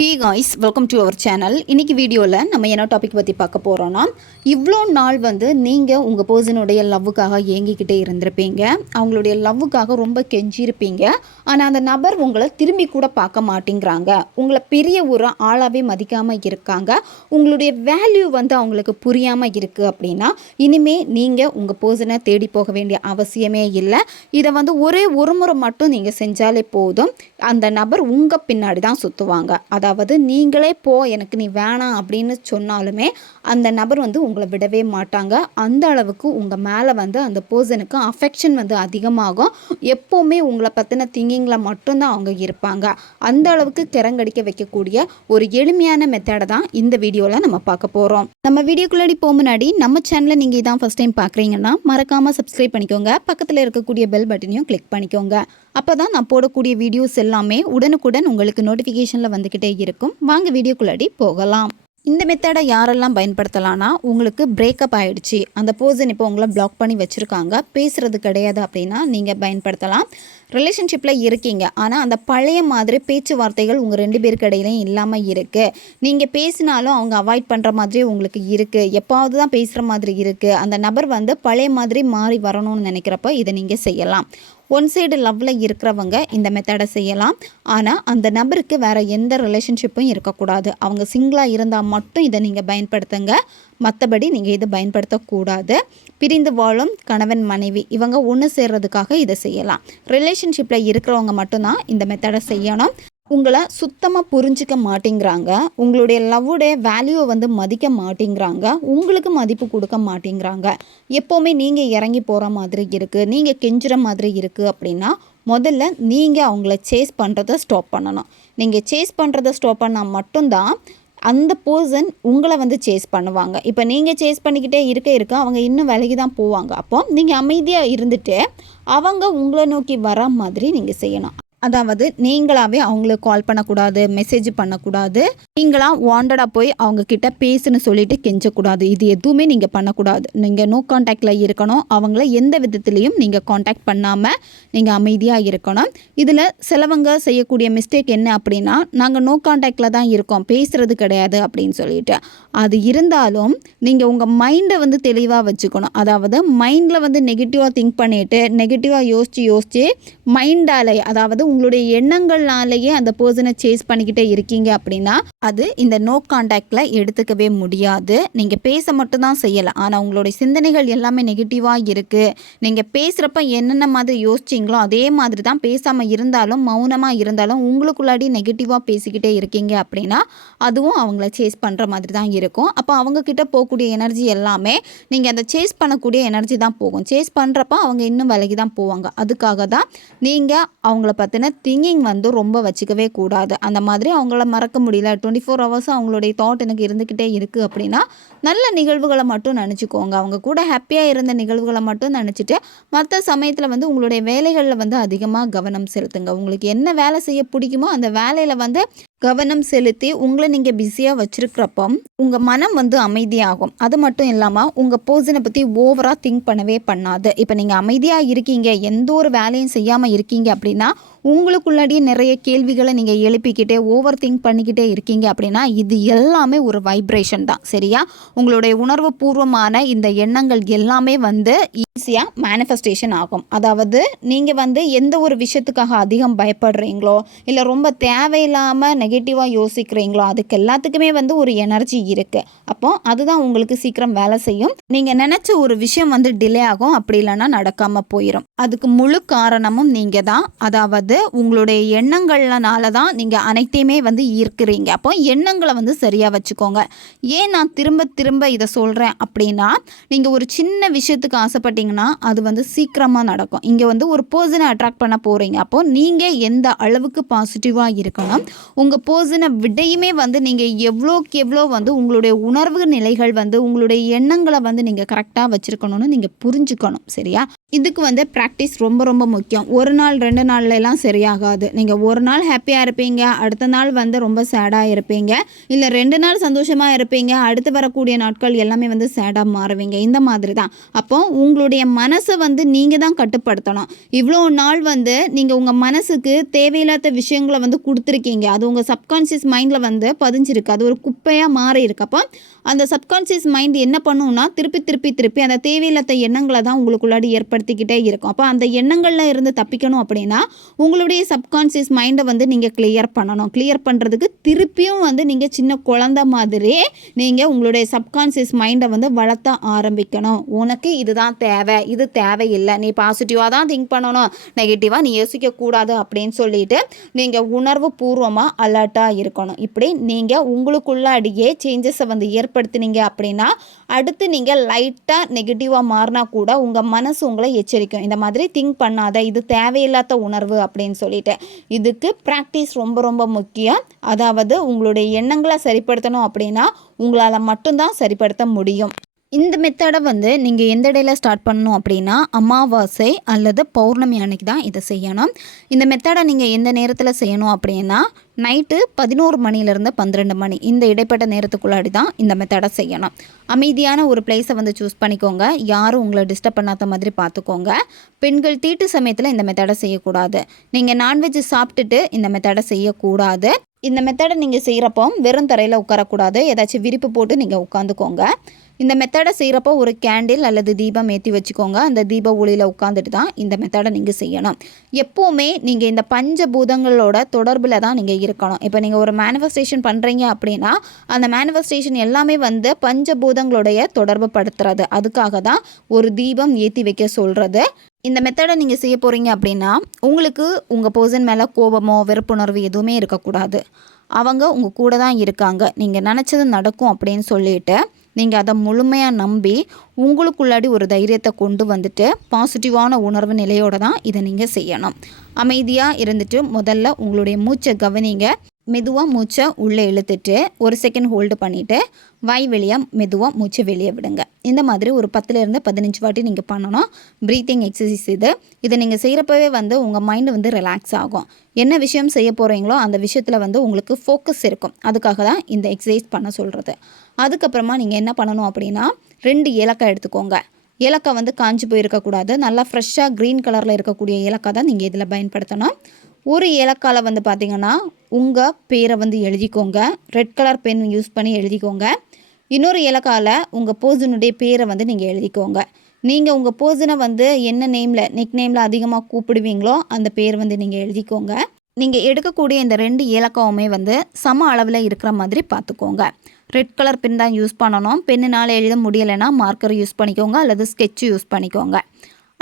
Hey guys welcome to our channel இன்றைக்கி வீடியோவில் நம்ம என்ன டாபிக் பற்றி பார்க்க போகிறோன்னா இவ்வளோ நாள் வந்து நீங்கள் உங்கள் பர்சனுடைய லவ்வுக்காக ஏங்கிக்கிட்டே இருந்திருப்பீங்க. அவங்களுடைய லவ்வுக்காக ரொம்ப கெஞ்சிருப்பீங்க. ஆனால் அந்த நபர் உங்களை திரும்பி கூட பார்க்க மாட்டேங்கிறாங்க. உங்களை பெரிய ஒரு ஆளாகவே மதிக்காமல் இருக்காங்க. உங்களுடைய வேல்யூ வந்து அவங்களுக்கு புரியாமல் இருக்குது அப்படின்னா இனிமேல் நீங்கள் உங்கள் பர்சனை தேடி போக வேண்டிய அவசியமே இல்லை. இதை வந்து ஒரே ஒரு முறை மட்டும் நீங்கள் செஞ்சாலே போதும். அந்த நபர் உங்கள் பின்னாடி தான் சுற்றுவாங்க அதாவது அதாவது நீங்களே போ எனக்கு நீ வேணாம் அப்படின்னு சொன்னாலுமே அந்த நபர் வந்து உங்களை விடவே மாட்டாங்க. அந்த அளவுக்கு உங்கள் மேலே வந்து அந்த பர்சனுக்கு அஃபெக்ஷன் வந்து அதிகமாகும். எப்போவுமே உங்களை பற்றின திங்கிங்கில் மட்டும்தான் அவங்க இருப்பாங்க. அந்த அளவுக்கு கிறங்கடிக்க வைக்கக்கூடிய ஒரு எளிமையான மெத்தடை தான் இந்த வீடியோவில் நம்ம பார்க்க போகிறோம் நம்ம வீடியோக்குள்ளாடி போக முன்னாடி நம்ம சேனலை நீங்கள் இதான் ஃபஸ்ட் டைம் பார்க்குறீங்கன்னா மறக்காமல் சப்ஸ்கிரைப் பண்ணிக்கோங்க. பக்கத்தில் இருக்கக்கூடிய பெல் பட்டனையும் கிளிக் பண்ணிக்கோங்க. அப்போ தான் நான் போடக்கூடிய வீடியோஸ் எல்லாமே உடனுக்குடன் உங்களுக்கு நோட்டிஃபிகேஷனில் வந்துக்கிட்டே இருக்கும். வாங்க வீடியோக்குள்ளாடி போகலாம். இந்த மெத்தடை யாரெல்லாம் பயன்படுத்தலாம்னா உங்களுக்கு பிரேக்கப் ஆயிடுச்சு. அந்த பர்சன் இப்போ உங்களை பிளாக் பண்ணி வச்சுருக்காங்க. பேசுகிறது கிடையாது அப்படின்னா நீங்கள் பயன்படுத்தலாம். ரிலேஷன்ஷிப்பில் இருக்கீங்க. ஆனால் அந்த பழைய மாதிரி பேச்சுவார்த்தைகள் உங்கள் ரெண்டு பேருக்கு இடையிலையும் இல்லாமல் இருக்குது நீங்கள் பேசினாலும் அவங்க அவாய்ட் பண்ணுற மாதிரி உங்களுக்கு இருக்குது எப்பாவது தான் பேசுகிற மாதிரி இருக்குது அந்த நபர் வந்து பழைய மாதிரி மாறி வரணும்னு நினைக்கிறப்ப இதை நீங்கள் செய்யலாம். ஒன் சைடு லவ்வில் இருக்கிறவங்க இந்த மெத்தடை செய்யலாம். ஆனால் அந்த நபருக்கு வேறு எந்த ரிலேஷன்ஷிப்பும் இருக்கக்கூடாது. அவங்க சிங்கிளாக இருந்தால் மட்டும் இதை நீங்கள் பயன்படுத்துங்க. மற்றபடி நீங்கள் இதை பயன்படுத்தக்கூடாது. பிரிந்து வாழும் கணவன் மனைவி இவங்க ஒன்று சேர்றதுக்காக இதை செய்யலாம். ரிலேஷன்ஷிப்பில் இருக்கிறவங்க மட்டும்தான் இந்த மெத்தடை செய்யணும். உங்களை சுத்தமாக புரிஞ்சிக்க மாட்டேங்கிறாங்க. உங்களுடைய லவ்வுடைய வேல்யூவை வந்து மதிக்க மாட்டேங்கிறாங்க. உங்களுக்கு மதிப்பு கொடுக்க மாட்டேங்கிறாங்க. எப்போவுமே நீங்கள் இறங்கி போகிற மாதிரி இருக்குது நீங்கள் கெஞ்சுற மாதிரி இருக்குது அப்படின்னா முதல்ல நீங்கள் அவங்கள சேஸ் பண்ணுறத ஸ்டாப் பண்ணணும். நீங்கள் சேஸ் பண்ணுறத ஸ்டாப் பண்ணால் மட்டும்தான் அந்த பர்சன் உங்களை வந்து சேஸ் பண்ணுவாங்க. இப்போ நீங்கள் சேஸ் பண்ணிக்கிட்டே இருக்க இருக்க அவங்க இன்னும் விலகி தான் போவாங்க. அப்போ நீங்கள் அமைதியாக இருந்துட்டு அவங்க உங்களை நோக்கி வர மாதிரி நீங்கள் செய்யணும். அதாவது நீங்களாவே அவங்களுக்கு கால் பண்ணக்கூடாது மெசேஜ் பண்ணக்கூடாது. நீங்களாக வாண்டடாக போய் அவங்க கிட்ட பேசுன்னு சொல்லிட்டு கெஞ்சக்கூடாது. இது எதுவுமே நீங்கள் பண்ணக்கூடாது. நீங்கள் நோ காண்டாக்டில் இருக்கணும். அவங்கள எந்த விதத்துலேயும் நீங்கள் காண்டாக்ட் பண்ணாமல் நீங்கள் அமைதியாக இருக்கணும். இதில் சிலவங்க செய்யக்கூடிய மிஸ்டேக் என்ன அப்படின்னா நாங்கள் நோ காண்டாக்டில் தான் இருக்கோம். பேசுகிறது கிடையாது அப்படின்னு சொல்லிட்டு. அது இருந்தாலும் நீங்கள் உங்கள் மைண்டை வந்து தெளிவாக வச்சுக்கணும். அதாவது மைண்டில் வந்து நெகட்டிவாக திங்க் பண்ணிவிட்டு நெகட்டிவாக யோசித்து யோசித்து மைண்டாலே அதாவது உங்களுடைய எண்ணங்கள்னாலேயே அந்த பர்சனை சேஸ் பண்ணிக்கிட்டே இருக்கீங்க அப்படின்னா அது இந்த நோ காண்டாக்டில் எடுத்துக்கவே முடியாது. நீங்கள் பேச மட்டும்தான் செய்யலாம் ஆனால் உங்களுடைய சிந்தனைகள் எல்லாமே நெகட்டிவாக இருக்குது நீங்கள் பேசுகிறப்ப என்னென்ன மாதிரி யோசிச்சிங்களோ அதே மாதிரி தான் பேசாமல் இருந்தாலும் மௌனமாக இருந்தாலும் உங்களுக்குள்ளாடி நெகட்டிவாக பேசிக்கிட்டே இருக்கீங்க அப்படின்னா அதுவும் அவங்கள சேஸ் பண்ணுற மாதிரி தான் இருக்கும். அப்போ அவங்கக்கிட்ட போகக்கூடிய எனர்ஜி எல்லாமே நீங்கள் அந்த சேஸ் பண்ணக்கூடிய எனர்ஜி தான் போகும். சேஸ் பண்ணுறப்ப அவங்க இன்னும் விலகி தான் போவாங்க. அதுக்காக தான் நீங்கள் அவங்கள பற்றின திங்கிங் வந்து ரொம்ப வச்சுக்கவே கூடாது. அந்த மாதிரி அவங்கள மறக்க முடியல. டுவெண்ட்டி ஃபோர் ஹவர்ஸும் அவங்களுடைய தாட் எனக்கு இருந்துக்கிட்டே இருக்குது அப்படின்னா நல்ல நிகழ்வுகளை மட்டும் நினச்சிக்கோங்க. அவங்க கூட ஹாப்பியாக இருந்த நிகழ்வுகளை மட்டும் நினச்சிட்டு மற்ற சமயத்தில் வந்து உங்களுடைய வேலைகளில் வந்து அதிகமாக கவனம் செலுத்துங்க. உங்களுக்கு என்ன வேலை செய்ய பிடிக்குமோ அந்த வேலையில் வந்து கவனம் செலுத்தி உங்களை நீங்கள் பிஸியாக வச்சுருக்கிறப்போ உங்கள் மனம் வந்து அமைதியாகும். அது மட்டும் இல்லாமல் உங்கள் போர்ஷனை பற்றி ஓவராக திங்க் பண்ணவே பண்ணாது. இப்போ நீங்கள் அமைதியாக இருக்கீங்க எந்த ஒரு வேலையும் செய்யாமல் இருக்கீங்க அப்படின்னா உங்களுக்குள்ளாடியே நிறைய கேள்விகளை நீங்கள் எழுப்பிக்கிட்டே ஓவர் திங்க் பண்ணிக்கிட்டே இருக்கீங்க அப்படின்னா இது எல்லாமே ஒரு வைப்ரேஷன் தான். சரியா? உங்களுடைய உணர்வு பூர்வமான இந்த எண்ணங்கள் எல்லாமே வந்து ஈஸியாக மேனிஃபெஸ்டேஷன் ஆகும். அதாவது நீங்கள் வந்து எந்த ஒரு விஷயத்துக்காக அதிகம் பயப்படுறீங்களோ இல்லை ரொம்ப தேவையில்லாமல் நெகட்டிவாக யோசிக்கிறீங்களோ அதுக்கு எல்லாத்துக்குமே வந்து ஒரு எனர்ஜி இருக்குது அப்போ அதுதான் உங்களுக்கு சீக்கிரம் வேலை செய்யும். நீங்கள் நினச்ச ஒரு விஷயம் வந்து டிலே ஆகும். அப்படி இல்லைன்னா நடக்காமல் போயிடும் அதுக்கு முழு காரணமும் நீங்கள் தான். அதாவது உங்களுடைய எண்ணங்கள்னால தான் நீங்கள் அனைத்தையுமே வந்து ஈர்க்கிறீங்க. அப்போ எண்ணங்களை வந்து சரியாக வச்சுக்கோங்க. ஏன் நான் திரும்ப திரும்ப இதை சொல்கிறேன் அப்படின்னா நீங்கள் ஒரு சின்ன விஷயத்துக்கு ஆசைப்பட்டீங்கன்னா அது வந்து சீக்கிரமாக நடக்கும். இங்கே வந்து ஒரு பர்சனை அட்ராக்ட் பண்ண போகிறீங்க அப்போ நீங்கள் எந்த அளவுக்கு பாசிட்டிவாக இருக்கணும் உங்கள் பர்சனை விடையுமே வந்து நீங்கள் எவ்வளோக்கு எவ்வளோ வந்து உங்களுடைய உணர்வு நிலைகள் வந்து உங்களுடைய எண்ணங்களை வந்து நீங்கள் கரெக்டாக வச்சுருக்கணும்னு நீங்கள் புரிஞ்சுக்கணும் சரியா? இதுக்கு வந்து ப்ராக்டிஸ் ரொம்ப ரொம்ப முக்கியம். ஒரு நாள் ரெண்டு நாள்லலாம் சரியாகாது. நீங்கள் ஒரு நாள் ஹாப்பியாக இருப்பீங்க அடுத்த நாள் வந்து ரொம்ப சேடாக இருப்பீங்க. இல்லை ரெண்டு நாள் சந்தோஷமாக இருப்பீங்க அடுத்து வரக்கூடிய நாட்கள் எல்லாமே வந்து சேடாக மாறுவீங்க. இந்த மாதிரி தான் அப்போ உங்களுடைய மனசை வந்து நீங்கள் தான் கட்டுப்படுத்தணும். இவ்வளோ நாள் வந்து நீங்கள் உங்கள் மனசுக்கு தேவையில்லாத விஷயங்களை வந்து கொடுத்துருக்கீங்க. அது உங்கள் சப்கான்ஷியஸ் மைண்டில் வந்து பதிஞ்சிருக்கு. அது ஒரு குப்பையாக மாறி இருக்கு அப்போ அந்த சப்கான்ஷியஸ் மைண்ட் என்ன பண்ணும்னா திருப்பி திருப்பி திருப்பி அந்த தேவையில்லாத எண்ணங்களை தான் உங்களுக்குள்ளாடி ஏற்படுத்திக்கிட்டே இருக்கும். அப்போ அந்த எண்ணங்களில் இருந்து தப்பிக்கணும் அப்படின்னா உங்களுடைய சப்கான்சியஸ் மைண்டை வந்து நீங்கள் கிளியர் பண்ணணும். கிளியர் பண்ணுறதுக்கு திருப்பியும் வந்து நீங்கள் சின்ன குழந்த மாதிரியே நீங்கள் உங்களுடைய சப்கான்சியஸ் மைண்டை வந்து வளர்த்த ஆரம்பிக்கணும். உனக்கு இதுதான் தேவை இது தேவையில்லை. நீ பாசிட்டிவாக தான் திங்க் பண்ணணும். நெகட்டிவாக நீ யோசிக்கக்கூடாது அப்படின்னு சொல்லிட்டு நீங்கள் உணர்வு பூர்வமாக அலர்ட்டாக இருக்கணும். இப்படி நீங்கள் உங்களுக்குள்ளாடியே சேஞ்சஸை வந்து ஏற்படுத்தினீங்க அப்படின்னா அடுத்து நீங்கள் லைட்டாக நெகட்டிவாக மாறினா கூட உங்கள் மனசு உங்களை எச்சரிக்கும் இந்த மாதிரி திங்க் பண்ணாத இது தேவையில்லாத உணர்வு அப்படின்னு சொல்லிட்டு. இதுக்கு ப்ராக்டிஸ் ரொம்ப ரொம்ப முக்கியம். அதாவது உங்களுடைய எண்ணங்களை சரிப்படுத்தணும் அப்படின்னா உங்களால் மட்டும்தான் சரிப்படுத்த முடியும். இந்த மெத்தடை வந்து நீங்கள் எந்த இடையில ஸ்டார்ட் பண்ணணும் அப்படின்னா அமாவாசை அல்லது பௌர்ணமி அன்னைக்கு தான் இதை செய்யணும். இந்த மெத்தடை நீங்கள் எந்த நேரத்தில் செய்யணும் அப்படின்னா நைட்டு பதினோரு மணிலேருந்து பன்னிரெண்டு மணி. இந்த இடைப்பட்ட நேரத்துக்குள்ளாடி தான் இந்த மெத்தடை செய்யணும். அமைதியான ஒரு பிளேஸை வந்து சூஸ் பண்ணிக்கோங்க. யாரும் உங்களை டிஸ்டர்ப் பண்ணாத மாதிரி பார்த்துக்கோங்க. பெண்கள் தீட்டு சமயத்தில் இந்த மெத்தடை செய்யக்கூடாது. நீங்கள் நான்வெஜ் சாப்பிட்டுட்டு இந்த மெத்தடை செய்யக்கூடாது. இந்த மெத்தடை நீங்கள் செய்கிறப்போ வெறும் தரையில் உட்காரக்கூடாது. ஏதாச்சும் விரிப்பு போட்டு நீங்கள் உட்காந்துக்கோங்க. இந்த மெத்தடை செய்கிறப்போ ஒரு கேண்டில் அல்லது தீபம் ஏற்றி வச்சுக்கோங்க. அந்த தீப ஒளியில் உட்காந்துட்டு தான் இந்த மெத்தடை நீங்கள் செய்யணும். எப்போவுமே நீங்கள் இந்த பஞ்சபூதங்களோட தொடர்பில் தான் நீங்கள் இருக்கணும். இப்போ நீங்கள் ஒரு மேனிஃபெஸ்டேஷன் பண்ணுறீங்க அப்படின்னா அந்த மேனிஃபெஸ்டேஷன் எல்லாமே வந்து பஞ்சபூதங்களுடைய தொடர்பு படுத்துறது. அதுக்காக தான் ஒரு தீபம் ஏற்றி வைக்க சொல்கிறது இந்த மெத்தடை நீங்கள் செய்ய போகிறீங்க அப்படின்னா உங்களுக்கு உங்கள் பர்சன் மேலே கோபமோ வெறுப்புணர்வு எதுவுமே இருக்கக்கூடாது. அவங்க உங்கள் கூட தான் இருக்காங்க. நீங்கள் நினச்சது நடக்கும் அப்படின்னு சொல்லிட்டு நீங்கள் அதை முழுமையாக நம்பி உங்களுக்குள்ளாடி ஒரு தைரியத்தை கொண்டு வந்துட்டு பாசிட்டிவான உணர்வு நிலையோடு தான் இதை நீங்கள் செய்யணும். அமைதியாக இருந்துட்டு முதல்ல உங்களுடைய மூச்சை கவனிங்க. மெதுவாக மூச்சை உள்ளே இழுத்துட்டு ஒரு செகண்ட் ஹோல்டு பண்ணிவிட்டு வாய் வெளியாக மெதுவாக மூச்சை வெளியே விடுங்க. இந்த மாதிரி ஒரு பத்துலேருந்து பதினஞ்சு வாட்டி நீங்கள் பண்ணணும். ப்ரீத்திங் எக்ஸசைஸ் இது. இதை நீங்கள் செய்கிறப்பவே வந்து உங்கள் மைண்டு வந்து ரிலாக்ஸ் ஆகும். என்ன விஷயம் செய்ய போகிறீங்களோ அந்த விஷயத்தில் வந்து உங்களுக்கு ஃபோக்கஸ் இருக்கும். அதுக்காக தான் இந்த எக்ஸசைஸ் பண்ண சொல்கிறது அதுக்கப்புறமா நீங்கள் என்ன பண்ணணும் அப்படின்னா ரெண்டு ஏலக்காய் எடுத்துக்கோங்க. ஏலக்காய் வந்து காஞ்சி போயிருக்கக்கூடாது நல்லா ஃப்ரெஷ்ஷாக க்ரீன் கலரில் இருக்கக்கூடிய ஏலக்காய் தான் நீங்கள் இதில் பயன்படுத்தணும். ஒரு ஏலக்காயில் வந்து பார்த்திங்கன்னா உங்கள் பேரை வந்து எழுதிக்கோங்க. ரெட் கலர் பென் யூஸ் பண்ணி எழுதிக்கோங்க. இன்னொரு ஏலக்காயில் உங்கள் போர்சனுடைய பேரை வந்து நீங்கள் எழுதிக்கோங்க. நீங்கள் உங்கள் போர்சனை வந்து என்ன நேமில் நெக் நேமில் அதிகமாக கூப்பிடுவீங்களோ அந்த பேர் வந்து நீங்கள் எழுதிக்கோங்க. நீங்கள் எடுக்கக்கூடிய இந்த ரெண்டு ஏலக்காவுமே வந்து சம அளவில் இருக்கிற மாதிரி பார்த்துக்கோங்க ரெட் கலர் பென் தான் யூஸ் பண்ணணும். பெண்ணினால் எழுத முடியலைன்னா மார்க்கர் யூஸ் பண்ணிக்கோங்க அல்லது ஸ்கெட்சு யூஸ் பண்ணிக்கோங்க.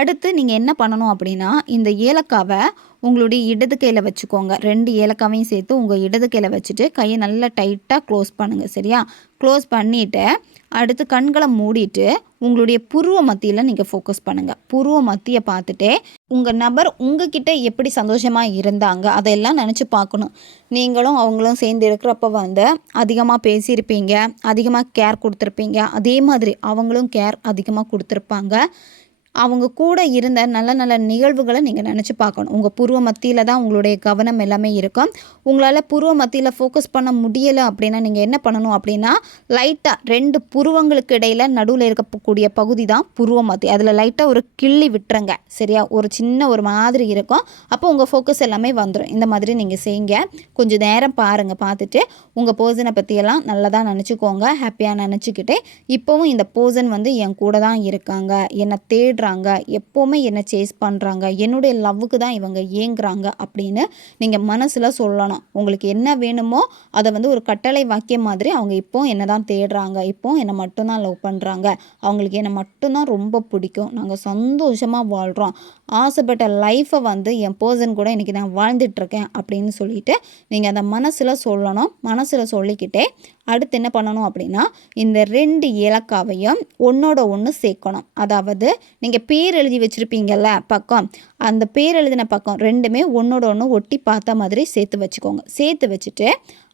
அடுத்து நீங்கள் என்ன பண்ணணும் அப்படின்னா இந்த ஏலக்காவை உங்களுடைய இடது கையில் வச்சுக்கோங்க. ரெண்டு ஏலக்காவையும் சேர்த்து உங்கள் இடது கையில் வச்சுட்டு கையை நல்லா டைட்டாக க்ளோஸ் பண்ணுங்கள் சரியா? க்ளோஸ் பண்ணிவிட்டு அடுத்து கண்களை மூடிட்டு உங்களுடைய புருவ மத்தியில் நீங்கள் ஃபோக்கஸ் பண்ணுங்கள் புருவ மத்தியை பார்த்துட்டு உங்கள் நபர் உங்ககிட்ட எப்படி சந்தோஷமாக இருந்தாங்க அதையெல்லாம் நினச்சி பார்க்கணும். நீங்களும் அவங்களும் சேர்ந்து இருக்கிறப்ப வந்து அதிகமாக பேசியிருப்பீங்க அதிகமாக கேர் கொடுத்துருப்பீங்க. அதே மாதிரி அவங்களும் கேர் அதிகமாக கொடுத்துருப்பாங்க. அவங்க கூட இருந்த நல்ல நல்ல நிகழ்வுகளை நீங்கள் நினச்சி பார்க்கணும். உங்கள் பூர்வ மத்தியில் தான் உங்களுடைய கவனம் எல்லாமே இருக்கும் உங்களால் பூர்வ மத்தியில் ஃபோக்கஸ் பண்ண முடியலை அப்படின்னா நீங்கள் என்ன பண்ணணும் அப்படின்னா லைட்டாக ரெண்டு புருவங்களுக்கு இடையில் நடுவில் இருக்கக்கூடிய பகுதி தான் புருவ மத்தி. அதில் லைட்டாக ஒரு கிள்ளி விட்டுருங்க. சரியா? ஒரு சின்ன ஒரு மாதிரி இருக்கும். அப்போ உங்கள் ஃபோக்கஸ் எல்லாமே வந்துடும் இந்த மாதிரி நீங்கள் செய்யுங்க. கொஞ்சம் நேரம் பாருங்கள் பார்த்துட்டு உங்கள் போர்ஷனை பற்றியெல்லாம் நல்லதாக நினச்சிக்கோங்க. ஹாப்பியாக நினச்சிக்கிட்டு இப்போவும் இந்த போர்ஷன் வந்து என் கூட தான் இருக்காங்க. என்னை தேடுற பண்ணுறாங்க எப்போவுமே என்னை சேஸ் பண்ணுறாங்க என்னுடைய லவ்வுக்கு தான் இவங்க ஏங்குறாங்க அப்படின்னு நீங்கள் மனசில் சொல்லணும். உங்களுக்கு என்ன வேணுமோ அதை வந்து ஒரு கட்டளை வாக்கியம் மாதிரி அவங்க இப்போ என்ன தான் தேடுறாங்க இப்போ என்னை மட்டும்தான் லவ் பண்ணுறாங்க அவங்களுக்கு என்னை மட்டும்தான் ரொம்ப பிடிக்கும். நாங்கள் சந்தோஷமாக வாழ்கிறோம் ஆசைப்பட்ட லைஃப்பை வந்து என் பர்சன் கூட இன்றைக்கி நான் வாழ்ந்துட்டுருக்கேன் அப்படின்னு சொல்லிட்டு நீங்கள் அந்த மனசில் சொல்லணும். மனசில் சொல்லிக்கிட்டே அடுத்து என்ன பண்ணணும் அப்படின்னா இந்த ரெண்டு இலக்காவையும் ஒன்றோட ஒன்று சேர்க்கணும். அதாவது நீங்கள் பேர் எழுதி வச்சுருப்பீங்கள்ல பக்கம். அந்த பேர் எழுதின பக்கம் ரெண்டுமே ஒன்றோட ஒன்று ஒட்டி பார்த்த மாதிரி சேர்த்து வச்சுக்கோங்க. சேர்த்து வச்சுட்டு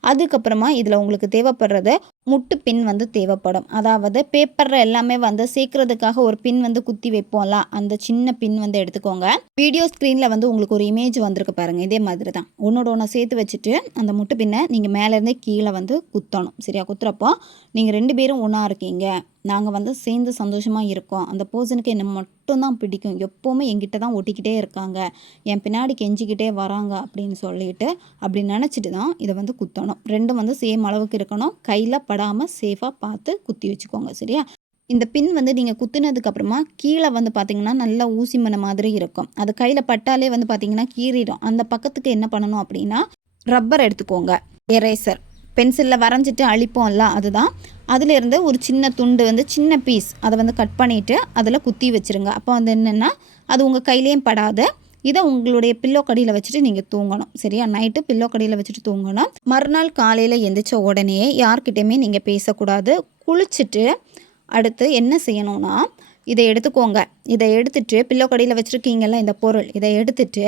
அதுக்கப்புறமா இதில் உங்களுக்கு தேவைப்படுறத முட்டு பின் வந்து தேவைப்படும். அதாவது பேப்பரில் எல்லாமே வந்து சேர்க்கறதுக்காக ஒரு பின் வந்து குத்தி வைப்போம்ல அந்த சின்ன பின் வந்து எடுத்துக்கோங்க. வீடியோ ஸ்க்ரீனில் வந்து உங்களுக்கு ஒரு இமேஜ் வந்திருக்கு பாருங்கள் இதே மாதிரி தான் ஒன்றோட ஒன்று சேர்த்து வச்சுட்டு அந்த முட்டு பின்னை நீங்கள் மேலேருந்தே கீழே வந்து குத்தணும். சரியா? குத்துறப்போ நீங்கள் ரெண்டு பேரும் ஒன்றா இருக்கீங்க. நாங்கள் வந்து சேர்ந்து சந்தோஷமாக இருக்கோம். அந்த பர்சனுக்கு என்னை மட்டும்தான் பிடிக்கும். எப்போவுமே எங்கிட்ட தான் ஒட்டிக்கிட்டே இருக்காங்க. என் பின்னாடி கெஞ்சிக்கிட்டே வராங்க அப்படின்னு சொல்லிட்டு அப்படி நினச்சிட்டு தான் இதை வந்து குத்தணும். ரெண்டும் வந்து சேம் அளவுக்கு இருக்கணும். கையில் படாமல் சேஃபாக பார்த்து குத்தி வச்சுக்கோங்க சரியா? இந்த பின் வந்து நீங்கள் குத்துனதுக்கப்புறமா கீழே வந்து பார்த்தீங்கன்னா நல்லா ஊசி மண மாதிரி இருக்கும். அது கையில் பட்டாலே வந்து பார்த்தீங்கன்னா கீறிடும். அந்த பக்கத்துக்கு என்ன பண்ணணும் அப்படின்னா ரப்பர் எடுத்துக்கோங்க. எரேசர் பென்சிலில் வரைஞ்சிட்டு அழிப்போம்ல அதுதான். அதிலேருந்து ஒரு சின்ன துண்டு வந்து சின்ன பீஸ் அதை வந்து கட் பண்ணிவிட்டு அதில் குத்தி வச்சுருங்க. அப்போ வந்து என்னென்னா அது உங்கள் கையிலையும் படாது. இதை உங்களுடைய பில்லோ கடியில் வச்சுட்டு நீங்கள் தூங்கணும். சரியா? நைட்டு பில்லோ கடியில் வச்சுட்டு தூங்கணும். மறுநாள் காலையில் எந்திரிச்ச உடனே யார்கிட்டயுமே நீங்கள் பேசக்கூடாது. குளிச்சுட்டு அடுத்து என்ன செய்யணும்னா இதை எடுத்துக்கோங்க. இதை எடுத்துட்டு பில்லோ கடியில் வச்சுருக்கீங்கல்ல இந்த பொருள். இதை எடுத்துட்டு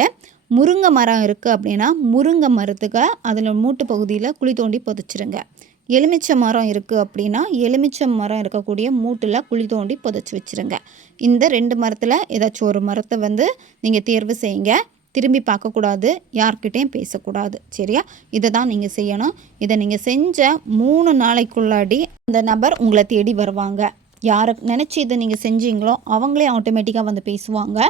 முருங்கை மரம் இருக்குது அப்படின்னா முருங்கை மரத்துக்கு அதில் மூட்டு பகுதியில் குழி தோண்டி புதைச்சிருங்க. எலுமிச்சை மரம் இருக்குது அப்படின்னா எலுமிச்சை மரம் இருக்கக்கூடிய மூட்டில் குழி தோண்டி புதைச்சி வச்சுருங்க. இந்த ரெண்டு மரத்தில் ஏதாச்சும் ஒரு மரத்தை வந்து நீங்கள் தேர்வு செய்யுங்க. திரும்பி பார்க்கக்கூடாது யார்கிட்டேயும் பேசக்கூடாது சரியா? இதை தான் நீங்கள் செய்யணும். இதை நீங்கள் செஞ்ச மூணு நாளைக்குள்ளாடி அந்த நபர் உங்களை தேடி வருவாங்க. யாரை நினச்சி இதை நீங்கள் செஞ்சீங்களோ அவங்களே ஆட்டோமேட்டிக்காக வந்து பேசுவாங்க.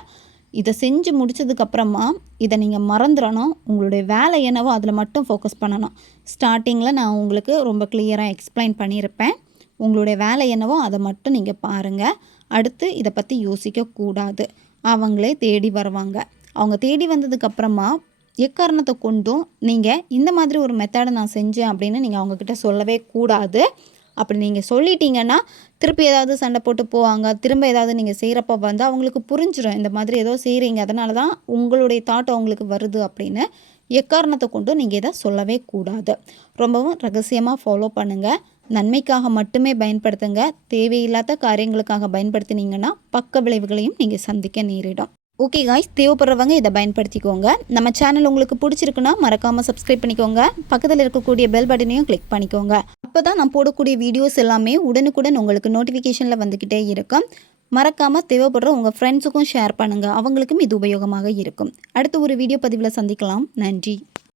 இதை செஞ்சு முடிச்சதுக்கப்புறமா இதை நீங்கள் மறந்துடணும். உங்களுடைய வேலை என்னவோ அதில் மட்டும் ஃபோக்கஸ் பண்ணணும். ஸ்டார்டிங்கில் நான் உங்களுக்கு ரொம்ப கிளியராக எக்ஸ்பிளைன் பண்ணியிருப்பேன். உங்களுடைய வேலை என்னவோ அதை மட்டும் நீங்கள் பாருங்கள் அடுத்து இதை பற்றி யோசிக்கக்கூடாது அவங்களே தேடி வருவாங்க. அவங்க தேடி வந்ததுக்கப்புறமா எக்காரணத்தை கொண்டும் நீங்கள் இந்த மாதிரி ஒரு மெத்தடை நான் செஞ்சேன் அப்படின்னு நீங்கள் அவங்கக்கிட்ட சொல்லவே கூடாது. அப்படி நீங்கள் சொல்லிட்டீங்கன்னா திருப்பி ஏதாவது சண்டை போட்டு போவாங்க திரும்ப ஏதாவது நீங்கள் செய்கிறப்ப வந்து அவங்களுக்கு புரிஞ்சிடும் இந்த மாதிரி ஏதோ செய்கிறீங்க அதனால தான் உங்களுடைய தாட் அவங்களுக்கு வருது அப்படின்னு எக்காரணத்தை கொண்டு நீங்கள் இதை சொல்லவே கூடாது. ரொம்பவும் ரகசியமாக ஃபாலோ பண்ணுங்கள் நன்மைக்காக மட்டுமே பயன்படுத்துங்க. தேவையில்லாத காரியங்களுக்காக பயன்படுத்தினீங்கன்னா பக்க விளைவுகளையும் நீங்கள் சந்திக்க நேரிடும். ஓகே காய்ஸ் தேவைப்படுறவங்க இதை பயன்படுத்திக்கோங்க. நம்ம சேனல் உங்களுக்கு பிடிச்சிருக்குன்னா மறக்காமல் சப்ஸ்கிரைப் பண்ணிக்கோங்க. பக்கத்தில் இருக்கக்கூடிய பெல் பட்டனையும் கிளிக் பண்ணிக்கோங்க. அப்போ தான் நான் போடக்கூடிய வீடியோஸ் எல்லாமே உடனுக்குடன் உங்களுக்கு நோட்டிஃபிகேஷனில் வந்துக்கிட்டே இருக்கும். மறக்காமல் தேவைப்படுற உங்கள் ஃப்ரெண்ட்ஸுக்கும் ஷேர் பண்ணுங்கள் அவங்களுக்கும் இது உபயோகமாக இருக்கும். அடுத்த ஒரு வீடியோ பதிவில் சந்திக்கலாம். நன்றி.